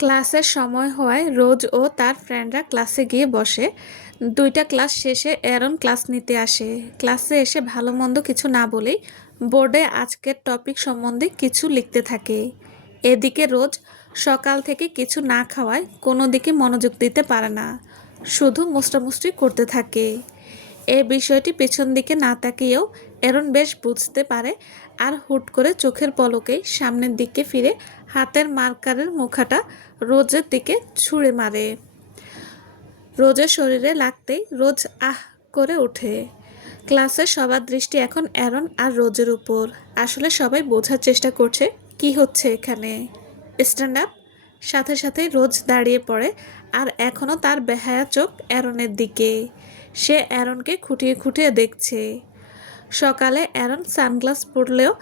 ক্লাসের সময় হওয়ায় রোজ ও তার ফ্রেন্ডরা ক্লাসে গিয়ে বসে। দুইটা ক্লাস শেষে অ্যারন ক্লাস নিতে আসে। ক্লাসে এসে ভালো মন্দ কিছু না বলেই বোর্ডে আজকের টপিক সম্বন্ধে কিছু লিখতে থাকে। এদিকে রোজ সকাল থেকে কিছু না খাওয়ায় কোনো দিকে মনোযোগ দিতে পারে না, শুধু মুষ্টামুষ্টি করতে থাকে। এই বিষয়টি পেছন দিকে না তাকিয়েও অ্যারন বেশ বুঝতে পারে, আর হুট করে চোখের পলকেই সামনের দিকে ফিরে হাতের মার্কারের মুখাটা রোজের দিকে ছুঁড়ে মারে। রোজের শরীরে লাগতেই রোজ আহ করে ওঠে। ক্লাসের সবার দৃষ্টি এখন অ্যারন আর রোজের উপর। আসলে সবাই বোঝার চেষ্টা করছে কি হচ্ছে এখানে। Stand up! সাথে সাথেই রোজ দাঁড়িয়ে পড়ে, আর এখনও তার বেহায়া চোখ অ্যারনের দিকে। সে অ্যারনকে খুঁটিয়ে খুঁটিয়ে দেখছে। সকালে অ্যারন সানগ্লাস পরলেও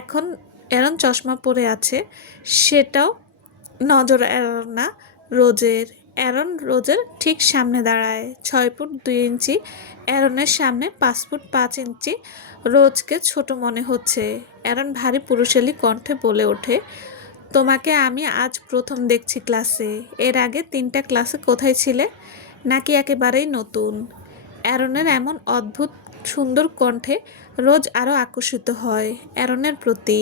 এখন অ্যারন চশমা পরে আছে, সেটাও নজর এড়াল না রোজের। অ্যারন রোজের ঠিক সামনে দাঁড়ায়। 6 ফুট 2 ইঞ্চি অ্যারনের সামনে 5 ফুট 5 ইঞ্চি রোজকে ছোট মনে হচ্ছে। অ্যারন ভারী পুরুষালী কণ্ঠে বলে ওঠে, তোমাকে আমি আজ প্রথম দেখছি ক্লাসে। এর আগে 3টা ক্লাসে কোথায় ছিলে? নাকি একেবারেই নতুন? অ্যারনের এমন অদ্ভুত সুন্দর কণ্ঠে রোজ আরও আকর্ষিত হয় অ্যারনের প্রতি।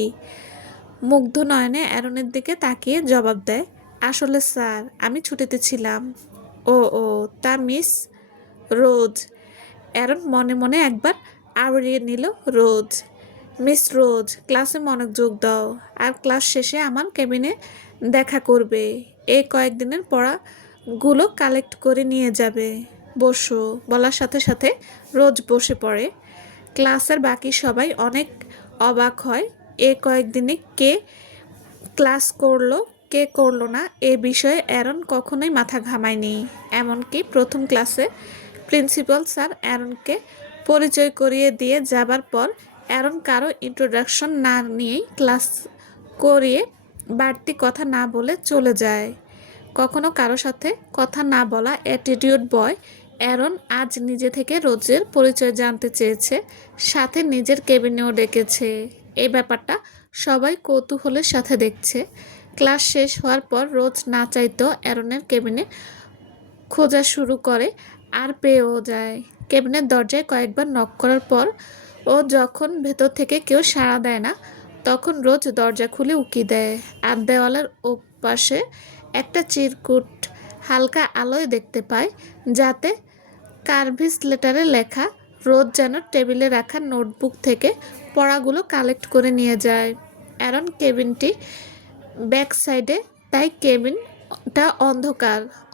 মুগ্ধ নয়নে অ্যারনের দিকে তাকিয়ে জবাব দেয়, আসলে স্যার, আমি ছুটিতে ছিলাম। ও ও, তা মিস রোজ? অ্যারন মনে মনে একবার আওড়িয়ে নিল রোজ। মিস রোজ, ক্লাসে মনোযোগ দাও, আর ক্লাস শেষে আমার কেবিনে দেখা করবে। এই কয়েকদিনের পড়াগুলো কালেক্ট করে নিয়ে যাবে। বসো। বলার সাথে সাথে রোজ বসে পড়ে। ক্লাসের বাকি সবাই অনেক অবাক হয়। এ কয়েকদিনে কে ক্লাস করলো কে করলো না এ বিষয়ে অ্যারন কখনোই মাথা ঘামায়নি। এমনকি প্রথম ক্লাসে প্রিন্সিপাল স্যার অ্যারনকে পরিচয় করিয়ে দিয়ে যাবার পর অ্যারন কারো ইন্ট্রোডাকশন না নিয়েই ক্লাস করিয়ে বাড়তি কথা না বলে চলে যায়। কখনো কারো সাথে কথা না বলা অ্যাটিটিউড বয় অ্যারন আজ নিজে থেকে রোজের পরিচয় জানতে চেয়েছে, সাথে নিজের কেবিনেও ডেকেছে। এই ব্যাপারটা সবাই কৌতূহলের সাথে দেখছে। ক্লাস শেষ হওয়ার পর রোজ না চাইতেও অ্যারনের কেবিনে খোঁজা শুরু করে, আর পেয়েও যায়। কেবিনের দরজায় কয়েকবার নক করার পর ও যখন ভেতর থেকে কেউ সাড়া দেয় না, তখন রোজ দরজা খুলে উকি দেয়, আর দেওয়ালের ওপাশে একটা চিরকুট হালকা আলোয় দেখতে পায়, যাতে কার্ভিস লেটারে লেখা। রোজ যেন টেবিলে রাখা নোটবুক থেকে পড়াগুলো কালেক্ট করে নিয়ে যায়। অ্যারন কেবিনটি ব্যাক সাইডে, তাই কেবিনটা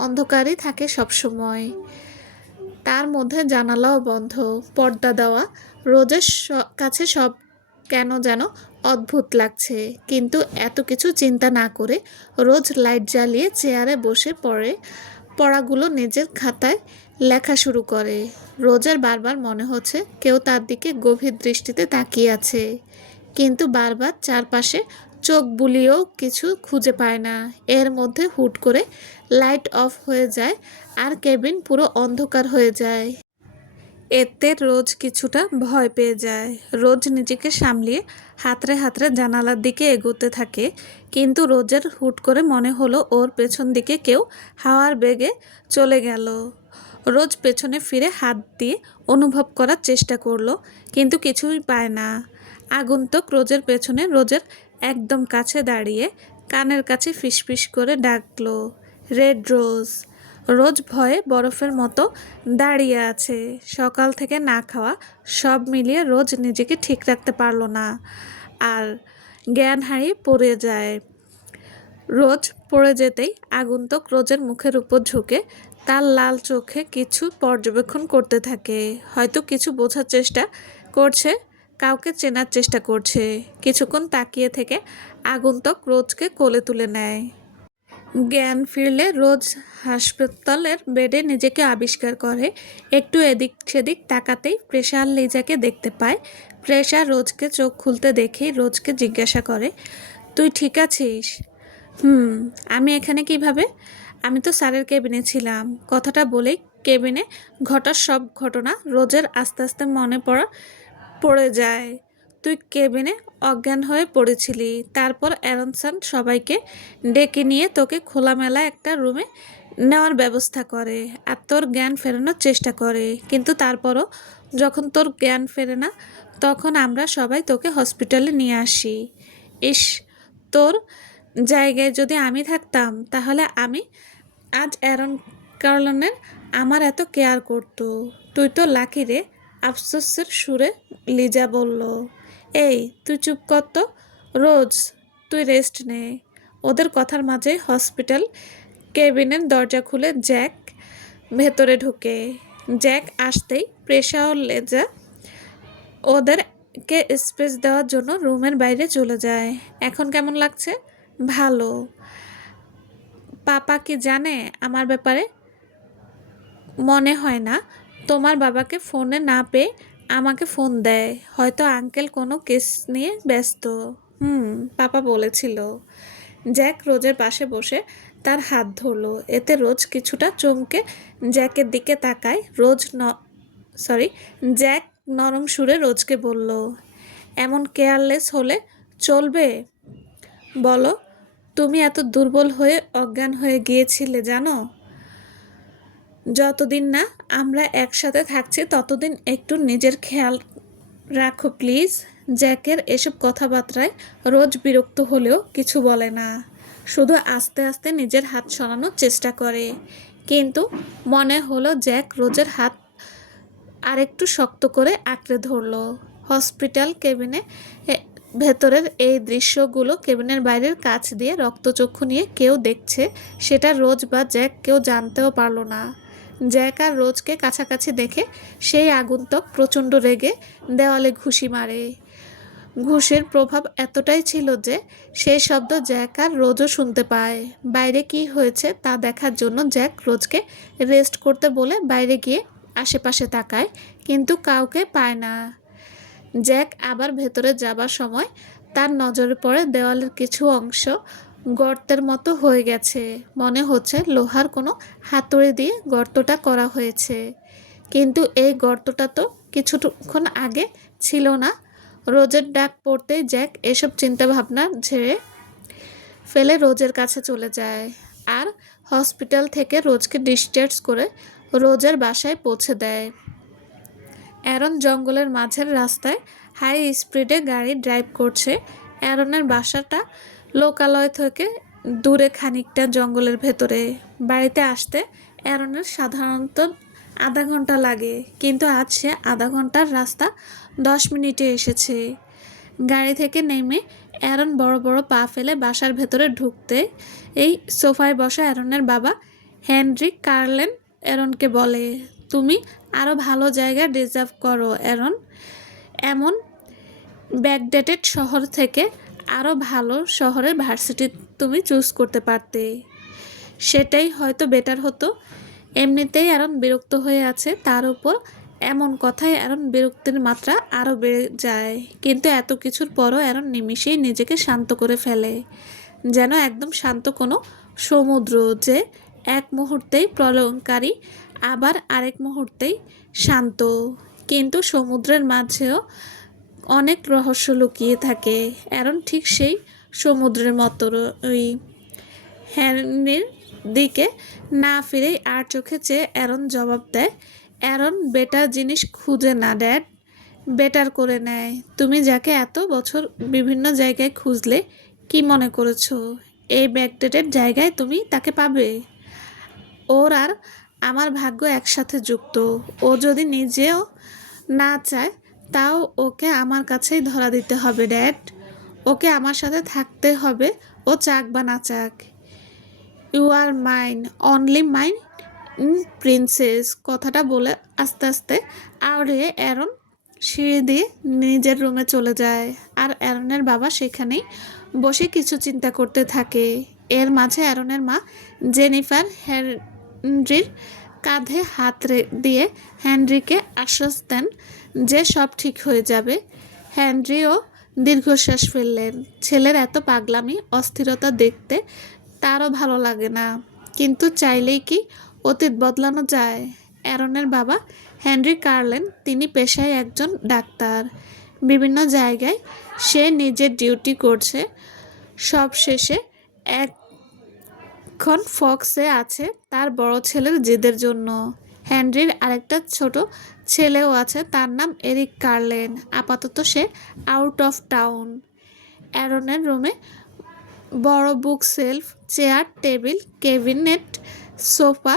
অন্ধকারই থাকে সবসময়। তার মধ্যে জানালাও বন্ধ, পর্দা দেওয়া। রোজের কাছে সব কেন যেন অদ্ভুত লাগছে, কিন্তু এত কিছু চিন্তা না করে রোজ লাইট জ্বালিয়ে চেয়ারে বসে পড়াগুলো নিজের খাতায় লেখা শুরু করে। রোজের বারবার মনে হচ্ছে কেউ তার দিকে গভীর দৃষ্টিতে তাকিয়ে আছে, কিন্তু বারবার চারপাশে চোখ বুলিয়েও কিছু খুঁজে পায় না। এর মধ্যে হুট করে লাইট অফ হয়ে যায়, আর কেবিন পুরো অন্ধকার হয়ে যায়। এতে রোজ কিছুটা ভয় পেয়ে যায়। রোজ নিজেকে সামলিয়ে হাতড়ে হাতড়ে জানালার দিকে এগোতে থাকে, কিন্তু রোজের হুট করে মনে হলো ওর পেছন দিকে কেউ হাওয়ার বেগে চলে গেল। রোজ পেছনে ফিরে হাত দিয়ে অনুভব করার চেষ্টা করলো, কিন্তু কিছুই পায় না। আগন্তুক রোজের পেছনে রোজের একদম কাছে দাঁড়িয়ে কানের কাছে ফিসফিস করে ডাকলো, রেড রোজ। রোজ ভয়ে বরফের মতো দাঁড়িয়ে আছে। সকাল থেকে না খাওয়া, সব মিলিয়ে রোজ নিজেকে ঠিক রাখতে পারলো না, আর জ্ঞান হারিয়ে পড়ে যায়। রোজ পড়ে যেতেই আগন্তুক রোজের মুখের উপর ঝুঁকে তার লাল চোখে কিছু পর্যবেক্ষণ করতে থাকে। হয়তো কিছু বোঝার চেষ্টা করছে, কাউকে চেনার চেষ্টা করছে। কিছুক্ষণ তাকিয়ে থেকে আগন্তুক রোজকে কোলে তুলে নেয়। জ্ঞান ফিরলে রোজ হাসপাতালের বেডে নিজেকে আবিষ্কার করে। একটু এদিক সেদিক তাকাতেই প্রেশার লিজাকে দেখতে পায়। প্রেশার রোজকে চোখ খুলতে দেখেই রোজকে জিজ্ঞাসা করে, তুই ঠিক আছিস? আমি এখানে কিভাবে? আমি তো স্যারের কেবিনে ছিলাম। কথাটা বলেই কেবিনে ঘটা সব ঘটনা রোজের আস্তে আস্তে মনে পড়ে যায়। তুই কেবিনে অজ্ঞান হয়ে পড়েছিলি, তারপর অ্যারনসন সবাইকে ডেকে নিয়ে তোকে খোলামেলা একটা রুমে নেওয়ার ব্যবস্থা করে আর তোর জ্ঞান ফেরানোর চেষ্টা করে। কিন্তু তারপরও যখন তোর জ্ঞান ফেরে না, তখন আমরা সবাই তোকে হসপিটালে নিয়ে আসি। ইস, তোর জায়গায় যদি আমি থাকতাম তাহলে আমি আজ অ্যারন কার্লনের আমার এত কেয়ার করতো। তুই তো লাকি রে, আফসোসের সুরে লিজা বলল। এই তুই চুপ কর তো, রোজ তুই রেস্ট নে। ওদের কথার মাঝে হসপিটাল কেবিনের দরজা খুলে জ্যাক ভেতরে ঢোকে। জ্যাক আসতেই প্রেশা ও লেজা ওদেরকে স্পেস দেওয়ার জন্য রুমের বাইরে চলে যায়। এখন কেমন লাগছে? ভালো। পাপা কি জানে আমার ব্যাপারে? মনে হয় না। তোমার বাবাকে ফোনে না পেয়ে আমাকে ফোন দেয়, হয়তো আঙ্কেল কোনো কেস নিয়ে ব্যস্ত। পাপা বলেছিল। জ্যাক রোজের পাশে বসে তার হাত ধরলো, এতে রোজ কিছুটা চমকে জ্যাকের দিকে তাকায়। জ্যাক নরম সুরে রোজকে বলল, এমন কেয়ারলেস হলে চলবে? বলো, তুমি এত দুর্বল হয়ে অজ্ঞান হয়ে গিয়েছিলে জানো? যতদিন না আমরা একসাথে থাকছি ততদিন একটু নিজের খেয়াল রাখো প্লিজ। জ্যাকের এসব কথাবার্তায় রোজ বিরক্ত হলেও কিছু বলে না, শুধু আস্তে আস্তে নিজের হাত সরানোর চেষ্টা করে। কিন্তু মনে হলো জ্যাক রোজের হাত আরেকটু শক্ত করে আঁকড়ে ধরল। হসপিটাল কেবিনে ভেতরের এই দৃশ্যগুলো কেবিনের বাইরের কাছ দিয়ে রক্তচক্ষু নিয়ে কেউ দেখছে, সেটা রোজ বা জ্যাক কেউ জানতেও পারল না। জ্যাক আর রোজকে কাছাকাছি দেখে সেই আগন্তুক প্রচণ্ড রেগে দেওয়ালে ঘুষি মারে। ঘুষের প্রভাব এতটাই ছিল যে সেই শব্দ জ্যাক আর রোজও শুনতে পায়। বাইরে কি হয়েছে তা দেখার জন্য জ্যাক রোজকে রেস্ট করতে বলে বাইরে গিয়ে আশেপাশে তাকায়, কিন্তু কাউকে পায় না। জ্যাক আবার ভেতরে যাবার সময় তার নজরে পড়ে দেওয়ালের কিছু অংশ গর্তের মতো হয়ে গেছে। মনে হচ্ছে লোহার কোনো হাতুড়ি দিয়ে গর্তটা করা হয়েছে, কিন্তু এই গর্তটা তো কিছুক্ষণ আগে ছিল না। রোজের ডাক পড়তে জ্যাক এসব চিন্তাভাবনা ঝেড়ে ফেলে রোজের কাছে চলে যায় আর হসপিটাল থেকে রোজকে ডিসচার্জ করে রোজের বাসায় পৌঁছে দেয়। অ্যারন জঙ্গলের মাঝের রাস্তায় হাই স্পিডে গাড়ি ড্রাইভ করছে। অ্যারনের বাসাটা লোকালয় থেকে দূরে, খানিকটা জঙ্গলের ভেতরে। বাড়িতে আসতে অ্যারনের সাধারণত আধা ঘন্টা লাগে, কিন্তু আজ সে আধা ঘন্টার রাস্তা 10 মিনিটে এসেছে। গাড়ি থেকে নেমে অ্যারন বড় বড় পা ফেলে বাসার ভেতরে ঢুকতে এই সোফায় বসা অ্যারনের বাবা হেনরি কার্লেন অ্যারনকে বলে, তুমি আরও ভালো জায়গা ডিজার্ভ করো অ্যারন। এমন ব্যাকডেটেড শহর থেকে আরও ভালো শহরের ভার্সিটি তুমি চুজ করতে পারতে, সেটাই হয়তো বেটার হতো। এমনিতেই অ্যারন বিরক্ত হয়ে আছে, তার উপর এমন কথায় অ্যারন বিরক্তির মাত্রা আরও বেড়ে যায়। কিন্তু এত কিছুর পরও অ্যারন নিমিষেই নিজেকে শান্ত করে ফেলে, যেন একদম শান্ত কোনো সমুদ্র, যে এক মুহূর্তেই প্রলয়ঙ্কারী আবার আরেক মুহূর্তেই শান্ত। কিন্তু সমুদ্রের মাঝেও অনেক রহস্য লুকিয়ে থাকে। অ্যারন ঠিক সেই সমুদ্রের মতোই। হেনরির দিকে না ফিরেই আর চোখে চেয়ে অ্যারন জবাব দেয়, অ্যারন বেটার জিনিস খুঁজে না ড্যাড, বেটার করে নেয়। তুমি যাকে এত বছর বিভিন্ন জায়গায় খুঁজলে, কি মনে করেছো এই ব্যাকডেটেড জায়গায় তুমি তাকে পাবে? ওর আর আমার ভাগ্য একসাথে যুক্ত। ও যদি নিজেও না চায় তাও ওকে আমার কাছেই ধরা দিতে হবে ড্যাড। ওকে আমার সাথে থাকতে হবে, ও চাক বা না চাক। You are mine, only mine princess. কথাটা বলে আস্তে আস্তে আওড়িয়ে অ্যারন সিঁড়ি দিয়ে নিজের রুমে চলে যায়, আর অ্যারনের বাবা সেখানেই বসে কিছু চিন্তা করতে থাকে। এর মাঝে অ্যারনের মা জেনিফার হেনরির কাঁধে হাত দিয়ে হেনরিকে আশ্বাস দেন যে সব ঠিক হয়ে যাবে। হেনরিও দীর্ঘশ্বাস ফেললেন। ছেলের এত পাগলামি, অস্থিরতা দেখতে তারও ভালো লাগে না, কিন্তু চাইলেই কি অতীত বদলানো যায়? অ্যারনের বাবা হেনরি কার্লেন, তিনি পেশায় একজন ডাক্তার। বিভিন্ন জায়গায় সে নিজের ডিউটি করছে। সবশেষে এখন ফক্সে আছে তার বড় ছেলের জেদের জন্য। হেনরির আরেকটা ছোট ছেলেও আছে, তার নাম এরিক কার্লেন। আপাতত সে আউট অফ টাউন। অ্যারনের রুমে বড় বুক self, chair, table, cabinet, sofa,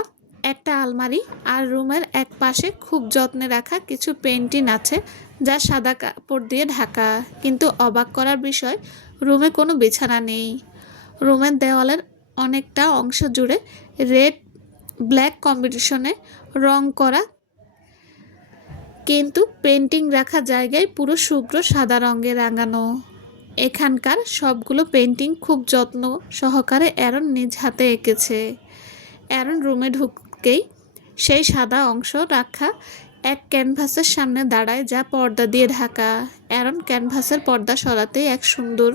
একটা আলমারি আর রুমের এক পাশে খুব যত্নে রাখা কিছু পেন্টিং আছে যা সাদা কাপড় দিয়ে ঢাকা। কিন্তু অবাক করার বিষয়, রুমে কোনো বিছানা নেই। রুমের দেওয়ালের অনেকটা অংশ জুড়ে রেড ব্ল্যাক কম্বিনেশনে রং করা, কিন্তু পেন্টিং রাখা জায়গায় পুরো শুভ্র সাদা রঙে রাঙানো। এখানকার সবগুলো পেন্টিং খুব যত্ন সহকারে অ্যারন নিজ হাতে এঁকেছে। অ্যারন রুমে ঢুকতেই সেই সাদা অংশ রাখা এক ক্যানভাসের সামনে দাঁড়ায় যা পর্দা দিয়ে ঢাকা। অ্যারন ক্যানভাসের পর্দা সরাতেই এক সুন্দর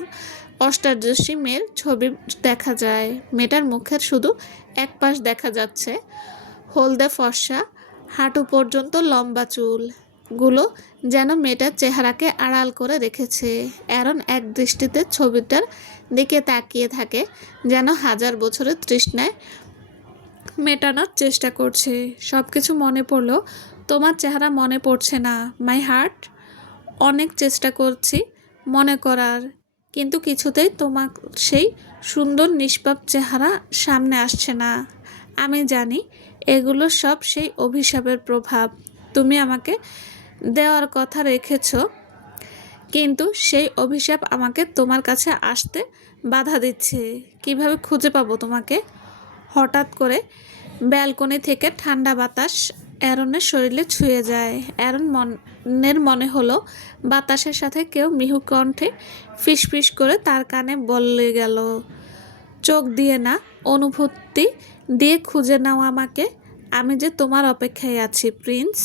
অষ্টাদশী মেয়ের ছবি দেখা যায়। মেয়েটার মুখের শুধু এক পাশ দেখা যাচ্ছে, হলদে ফর্সা, হাঁটু পর্যন্ত লম্বা চুলগুলো যেন মেয়েটার চেহারাকে আড়াল করে রেখেছে। অ্যারন এক দৃষ্টিতে ছবিটার দিকে তাকিয়ে থাকে, যেন হাজার বছরের তৃষ্ণায় মেটানোর চেষ্টা করছে। সব কিছু মনে পড়লো, তোমার চেহারা মনে পড়ছে না মাই হার্ট। অনেক চেষ্টা করছি মনে করার, কিন্তু কিছুতেই তোমার সেই সুন্দর নিষ্পাপ চেহারা সামনে আসছে না। আমি জানি এগুলো সব সেই অভিশাপের প্রভাব তুমি আমাকে দেওয়ার কথা রেখেছ, কিন্তু সেই অভিশাপ আমাকে তোমার কাছে আসতে বাধা দিচ্ছে। কিভাবে খুঁজে পাবো তোমাকে? হঠাৎ করে ব্যালকনি থেকে ঠান্ডা বাতাস অ্যারনের শরীরে ছুঁয়ে যায়। অ্যারনের মনে হলো বাতাসের সাথে কেউ মিহু কণ্ঠে ফিসফিস করে তার কানে বলে গেল, চোখ দিয়ে না, অনুভূতি দিয়ে খুঁজে নাও আমাকে। আমি যে তোমার অপেক্ষায় আছি প্রিন্স।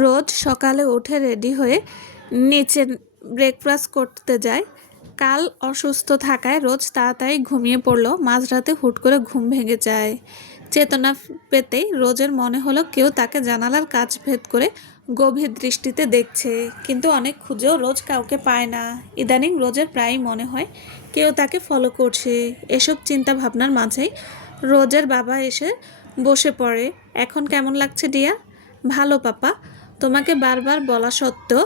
রোজ সকালে উঠে রেডি হয়ে নিচে ব্রেকফাস্ট করতে যায়। কাল অসুস্থ থাকায় রোজ তাড়াতাড়ি ঘুমিয়ে পড়ল। মাঝরাতে হুট করে ঘুম ভেঙে যায়। চেতনা পেতেই রোজের মনে হলো কেউ তাকে জানালার কাছ ভেদ করে গভীর দৃষ্টিতে দেখছে, কিন্তু অনেক খুঁজেও রোজ কাউকে পায় না। ইদানিং রোজের প্রায়ই মনে হয় কেউ তাকে ফলো করছে। এসব চিন্তা ভাবনার মাঝেই রোজের বাবা এসে বসে পড়ে। এখন কেমন লাগছে ডিয়া? ভালো পাপা। তোমাকে বারবার বলা সত্ত্বেও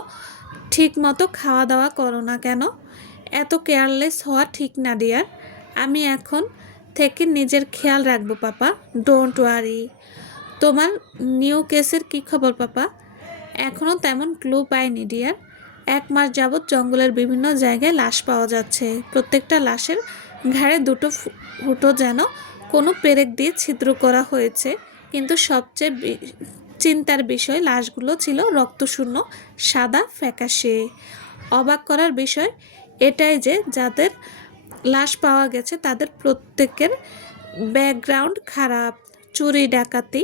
ঠিক মতো খাওয়া দাওয়া করো না কেন? এত কেয়ারলেস হওয়া ঠিক না ডিয়ার। আমি এখন থেকে নিজের খেয়াল রাখবো পাপা, ডোন্ট ওয়ারি। তোমার নিউ কেসের কী খবর পাপা? এখনও তেমন ক্লু পাইনি ডিয়ার। 1 মাস যাবৎ জঙ্গলের বিভিন্ন জায়গায় লাশ পাওয়া যাচ্ছে। প্রত্যেকটা লাশের ঘাড়ে দুটো ফুটো যেন কোনো পেরেক দিয়ে ছিদ্র করা হয়েছে, কিন্তু সবচেয়ে চিন্তার বিষয় লাশগুলো ছিল রক্তশূন্য, সাদা ফ্যাকাশে। অবাক করার বিষয় এটাই যে যাদের লাশ পাওয়া গেছে তাদের প্রত্যেকের ব্যাকগ্রাউন্ড খারাপ, চুরি, ডাকাতি,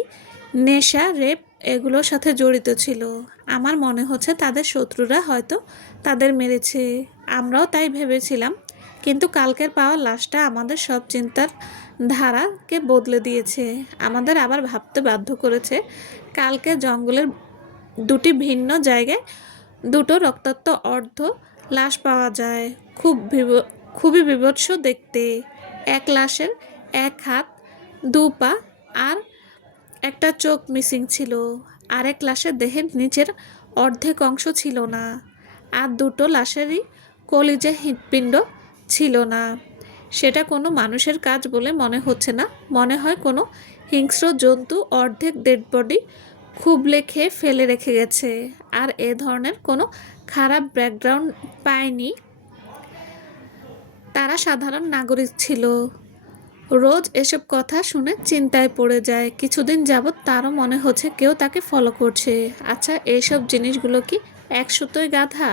নেশা, রেপ এগুলোর সাথে জড়িত ছিল। আমার মনে হচ্ছে তাদের শত্রুরা হয়তো তাদের মেরেছে। আমরাও তাই ভেবেছিলাম, কিন্তু কালকের পাওয়া লাশটা আমাদের সব চিন্তার ধারাকে বদলে দিয়েছে। আমাদের আবার ভাবতে বাধ্য করেছে। কালকে জঙ্গলের দুটি ভিন্ন জায়গায় দুটো রক্তাক্ত অর্ধ লাশ পাওয়া যায়। খুবই বীভৎস দেখতে। এক লাশের এক হাত, 2 পা আর একটা চোখ মিসিং ছিল। আরেক লাশের দেহের নিচের অর্ধেক অংশ ছিল না। আর দুটো লাশেরই কলিজা হৃৎপিণ্ড ছিল না। সেটা কোনো মানুষের কাজ বলে মনে হচ্ছে না, মনে হয় কোনো হিংস্র জন্তু অর্ধেক ডেড বডি খুবলে খেয়ে ফেলে রেখে গেছে। আর এ ধরনের কোনো খারাপ ব্যাকগ্রাউন্ড পায়নি, তারা সাধারণ নাগরিক ছিল। রোজ এসব কথা শুনে চিন্তায় পড়ে যায়। কিছুদিন যাবৎ তারও মনে হচ্ছে কেউ তাকে ফলো করছে। আচ্ছা, এইসব জিনিসগুলো কি এক সুতোয় গাঁথা?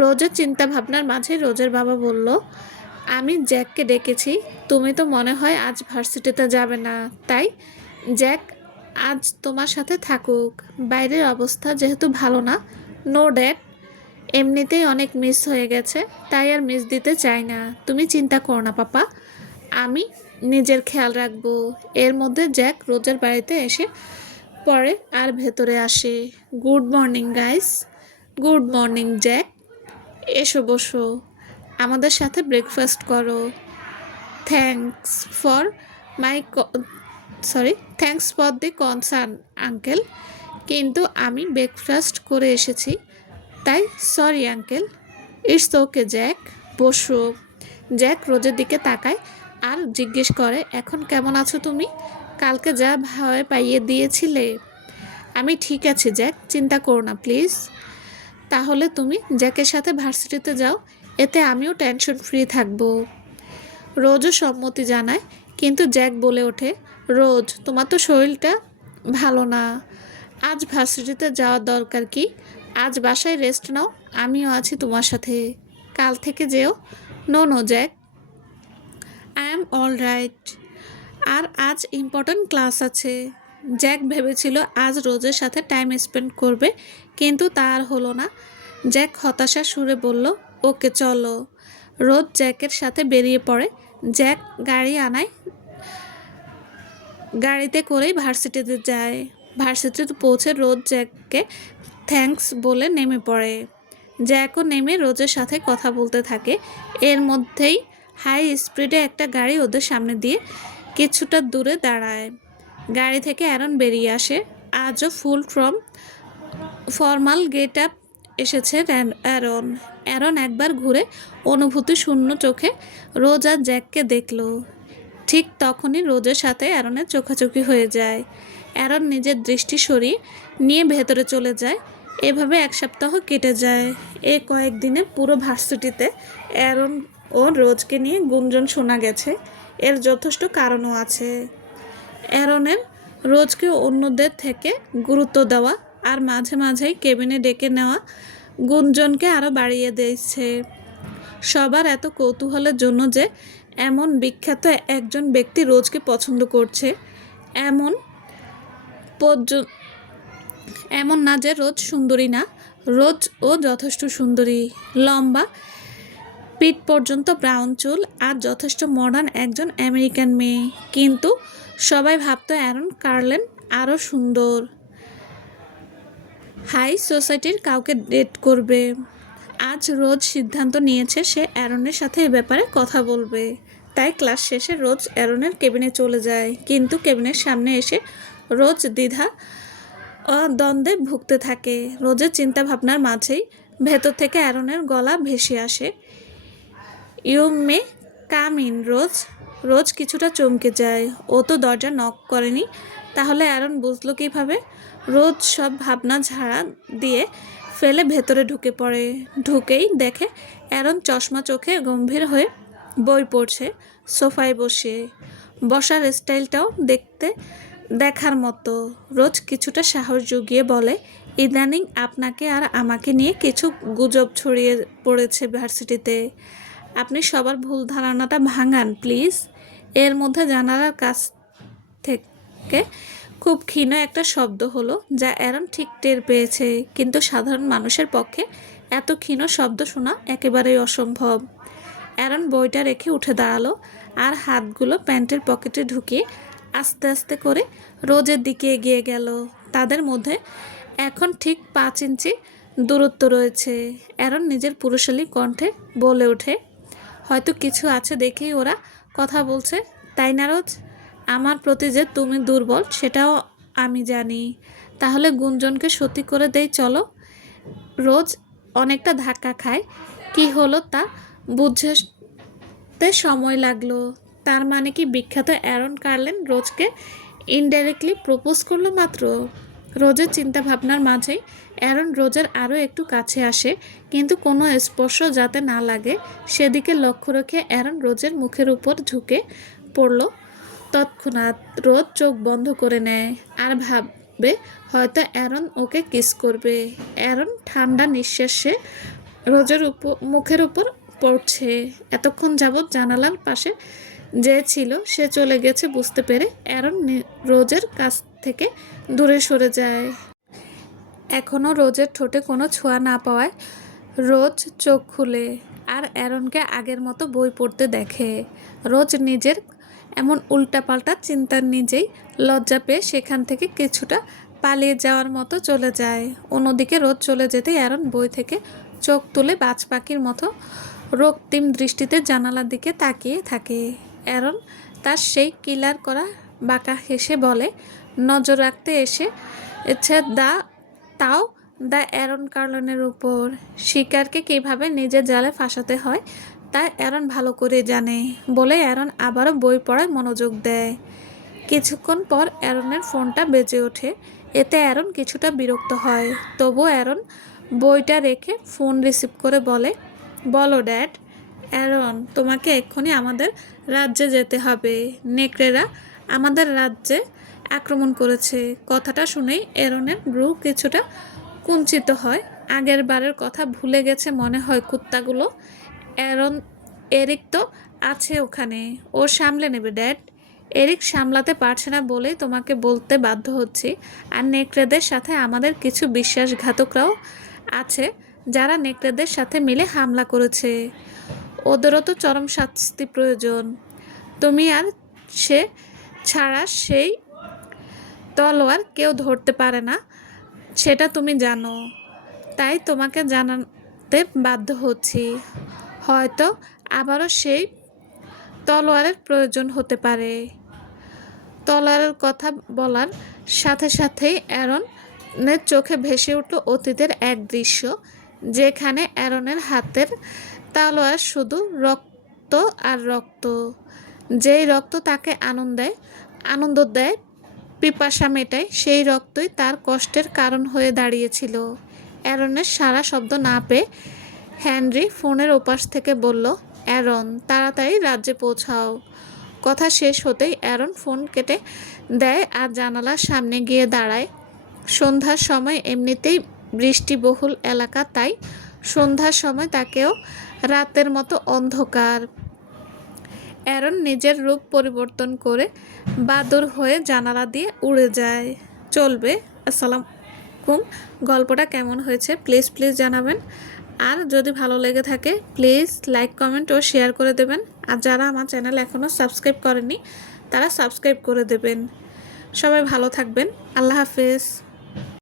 রোজের চিন্তা ভাবনার মাঝে রোজের বাবা বলল, আমি জ্যাককে ডেকেছি। তুমি তো মনে হয় আজ ভার্সিটিতে যাবে না, তাই জ্যাক আজ তোমার সাথে থাকুক। বাইরের অবস্থা যেহেতু ভালো না, নো ড্যাড, এমনিতেই অনেক মিস হয়ে গেছে, তাই আর মিস দিতে চাই না। তুমি চিন্তা করো না পাপা, আমি নিজের খেয়াল রাখবো। এর মধ্যে জ্যাক রোজের বাড়িতে এসে পড়ে আর ভেতরে আসে। Good morning guys. Good morning Jack, এসো বসো, আমাদের সাথে ব্রেকফাস্ট করো। Thanks for my thanks for the concern uncle, কিন্তু আমি ব্রেকফাস্ট করে এসেছি, তাই sorry uncle. It's okay Jack, বসো। জ্যাক রোজের দিকে তাকায় আর জিজ্ঞেস করে, এখন কেমন আছো তুমি? কালকে যা ভয় পাইয়ে দিয়েছিলে। আমি ঠিক আছি জ্যাক, চিন্তা করো না প্লিজ। তাহলে তুমি জ্যাকের সাথে ভার্সিটিতে যাও, এতে আমিও টেনশন ফ্রি থাকবো। রোজও সম্মতি জানায়, কিন্তু জ্যাক বলে ওঠে, রোজ তোমার তো শরীরটা ভালো না, আজ ভার্সিটিতে যাওয়ার দরকার কি? আজ বাসায় রেস্ট নাও, আমিও আছি তোমার সাথে, কাল থেকে যেও। No no Jack, I am all right. আর আজ ইম্পর্ট্যান্ট ক্লাস আছে। জ্যাক ভেবেছিল আজ রোজের সাথে টাইম স্পেন্ড করবে, কিন্তু তার হলো না। জ্যাক হতাশার সুরে বলল, ওকে চলো। রোজ জ্যাকের সাথে বেরিয়ে পড়ে। জ্যাক গাড়িতে করেই ভার্সিটিতে যায়। ভার্সিটিতে পৌঁছে রোজ জ্যাককে থ্যাঙ্কস বলে নেমে পড়ে। জ্যাকও নেমে রোজের সাথে কথা বলতে থাকে। এর মধ্যেই হাই স্পিডে একটা গাড়ি ওদের সামনে দিয়ে কিছুটা দূরে দাঁড়ায়। গাড়ি থেকে অ্যারন বেরিয়ে আসে। আজও ফুল ফর্মাল গেট আপ এসেছে অ্যারন একবার ঘুরে অনুভূতি শূন্য চোখে রোজ আর জ্যাককে দেখল। ঠিক তখনই রোজের সাথে অ্যারনের চোখাচোখি হয়ে যায়। অ্যারন নিজের দৃষ্টি সরিয়ে নিয়ে ভেতরে চলে যায়। এভাবে এক সপ্তাহ কেটে যায়। কয়েকদিনে পুরো ভার্সিটিতে অ্যারন ও রোজকে নিয়ে গুঞ্জন শোনা গেছে। এর যথেষ্ট কারণও আছে। অ্যারনের রোজকে অন্যদের থেকে গুরুত্ব দেওয়া আর মাঝে মাঝেই কেবিনে ডেকে নেওয়া গুঞ্জনকে আরও বাড়িয়ে দিয়েছে। সবার এত কৌতূহলের জন্য যে এমন বিখ্যাত একজন ব্যক্তি রোজকে পছন্দ করছে, এমন না যে রোজ সুন্দরী না, রোজ ও যথেষ্ট সুন্দরী। লম্বা, পিঠ পর্যন্ত ব্রাউন চুল আর যথেষ্ট মডার্ন একজন আমেরিকান মেয়ে। কিন্তু সবাই ভাবতো অ্যারন কার্লেন আরও সুন্দর, হাই সোসাইটির কাউকে ডেট করবে। আজ রোজ সিদ্ধান্ত নিয়েছে সে অ্যারনের সাথে এ ব্যাপারে কথা বলবে। তাই ক্লাস শেষে রোজ অ্যারনের কেবিনে চলে যায়। কিন্তু কেবিনের সামনে এসে রোজ দ্বিধা ও দ্বন্দ্বে ভুগতে থাকে। রোজের চিন্তাভাবনার মাঝেই ভেতর থেকে অ্যারনের গলা ভেসে আসে, ইউ মে কাম ইন রোজ। রোজ কিছুটা চমকে যায়। ও তো দরজা নক করেনি, তাহলে অ্যারন বুঝলো কীভাবে? রোজ সব ভাবনা ঝাড়া দিয়ে ফেলে ভেতরে ঢুকে পড়ে। ঢুকেই দেখে অ্যারন চশমা চোখে গম্ভীর হয়ে বই পড়ছে সোফায় বসে। বসার স্টাইলটাও দেখার মতো। রোজ কিছুটা সাহস জুগিয়ে বলে, ইদানিং আপনাকে আর আমাকে নিয়ে কিছু গুজব ছড়িয়ে পড়েছে ভার্সিটিতে। আপনি সবার ভুল ধারণাটা ভাঙান প্লিজ। এর মধ্যে জানালার কাছ থেকে খুব ক্ষীণ একটা শব্দ হলো, যা অ্যারন ঠিক টের পেয়েছে। কিন্তু সাধারণ মানুষের পক্ষে এত ক্ষীণ শব্দ শোনা একেবারেই অসম্ভব। অ্যারন বইটা রেখে উঠে দাঁড়ালো আর হাতগুলো প্যান্টের পকেটে ঢুকিয়ে আস্তে আস্তে করে রোজের দিকে এগিয়ে গেল। তাদের মধ্যে এখন ঠিক 5 ইঞ্চি দূরত্ব রয়েছে। অ্যারন নিজের পুরুষালী কণ্ঠে বলে ওঠে, হয়তো কিছু আছে দেখেই ওরা কথা বলছে, তাই না রোজ? আমার প্রতি যে তুমি দুর্বল সেটাও আমি জানি। তাহলে গুঞ্জনকে সত্যি করে দেই চলো। রোজ অনেকটা ধাক্কা খায়। কি হলো তা বুঝতে সময় লাগলো। তার মানে কি বিখ্যাত অ্যারন কার্লেন রোজকে ইনডাইরেক্টলি প্রপোজ করলো মাত্র? রোজের চিন্তাভাবনার মাঝেই অ্যারন রোজের আরও একটু কাছে আসে, কিন্তু কোনো স্পর্শ যাতে না লাগে সেদিকে লক্ষ্য রেখে অ্যারন রোজের মুখের উপর ঝুঁকে পড়ল। তৎক্ষণাৎ রোজ চোখ বন্ধ করে নেয় আর ভাববে হয়তো অ্যারন ওকে কিস করবে। অ্যারন ঠান্ডা নিঃশ্বাসে রোজের মুখের উপর পড়ছে। এতক্ষণ যাবৎ জানালার পাশে যে ছিল সে চলে গেছে বুঝতে পেরে অ্যারন রোজের কাছ থেকে দূরে সরে যায়। এখনও রোজের ঠোঁটে কোনো ছোঁয়া না পাওয়ায় রোজ চোখ খুলে আর অ্যারনকে আগের মতো বই পড়তে দেখে। রোজ নিজের এমন উল্টাপাল্টা চিন্তার নিজেই লজ্জা পেয়ে সেখান থেকে কিছুটা পালিয়ে যাওয়ার মতো চলে যায়। অন্যদিকে রোদ চলে যেতে অ্যারন বই থেকে চোখ তুলে বাজ পাখির মতো রক্তিম দৃষ্টিতে জানালার দিকে তাকিয়ে থাকে। অ্যারন তার সেই কিলার করা বাঁকা হেসে বলে, নজর রাখতে এসে তাও দ্য অ্যারন কার্লনের উপর। শিকারকে কীভাবে নিজের জালে ফাঁসাতে হয় তা অ্যারন ভালো করে জানে বলে অ্যারন আবারও বই পড়ায় মনোযোগ দেয়। কিছুক্ষণ পর অ্যারনের ফোনটা বেজে ওঠে। এতে অ্যারন কিছুটা বিরক্ত হয়, তবুও অ্যারন বইটা রেখে ফোন রিসিভ করে বলে, বলো ড্যাড। অ্যারন, তোমাকে এক্ষুনি আমাদের রাজ্যে যেতে হবে। নেকড়েরা আমাদের রাজ্যে আক্রমণ করেছে। কথাটা শুনেই অ্যারনের ভ্রু কিছুটা কুঞ্চিত হয়। আগের বারের কথা ভুলে গেছে মনে হয় কুত্তাগুলো। এরিক তো আছে ওখানে, ও সামলে নেবে ড্যাড। এরিক সামলাতে পারছে না বলেই তোমাকে বলতে বাধ্য হচ্ছি। আর নেকড়েদের সাথে আমাদের কিছু বিশ্বাসঘাতকরাও আছে যারা নেকড়েদের সাথে মিলে হামলা করেছে। ওদেরও তো চরম শাস্তি প্রয়োজন। তুমি আর সে ছাড়া সেই তলোয়ার কেউ ধরতে পারে না, সেটা তুমি জানো। তাই তোমাকে জানাতে বাধ্য হচ্ছি। হয়তো আবারও সেই তলোয়ারের প্রয়োজন হতে পারে। তলোয়ারের কথা বলার সাথে সাথেই অ্যারনের চোখে ভেসে উঠল অতীতের এক দৃশ্য, যেখানে অ্যারনের হাতের তলোয়ার শুধু রক্ত আর রক্ত। যেই রক্ত তাকে আনন্দ দেয়, পিপাসা মেটায়, সেই রক্তই তার কষ্টের কারণ হয়ে দাঁড়িয়েছিল। অ্যারনের সারা শব্দ না পেয়ে হেনরি ফোনের ওপাশ থেকে বলল, অ্যারন, তাড়াতাড়ি রাজ্যে পৌঁছাও। কথা শেষ হতেই অ্যারন ফোন কেটে দেয় আর জানালার সামনে গিয়ে দাঁড়ায়। সন্ধ্যার সময় এমনিতেই বৃষ্টিবহুল এলাকা, তাই সন্ধ্যার সময় তাকেও রাতের মতো অন্ধকার। অ্যারন নিজের রূপ পরিবর্তন করে বাদুড় হয়ে জানালা দিয়ে উড়ে যায়। চলবে। আসসালামুকুম। গল্পটা কেমন হয়েছে প্লিজ জানাবেন। আর যদি ভালো লেগে থাকে প্লিজ লাইক, কমেন্ট ও শেয়ার করে দেবেন। আর যারা আমার চ্যানেল এখনও সাবস্ক্রাইব করেনি তারা সাবস্ক্রাইব করে দেবেন। সবাই ভালো থাকবেন। আল্লাহ হাফেজ।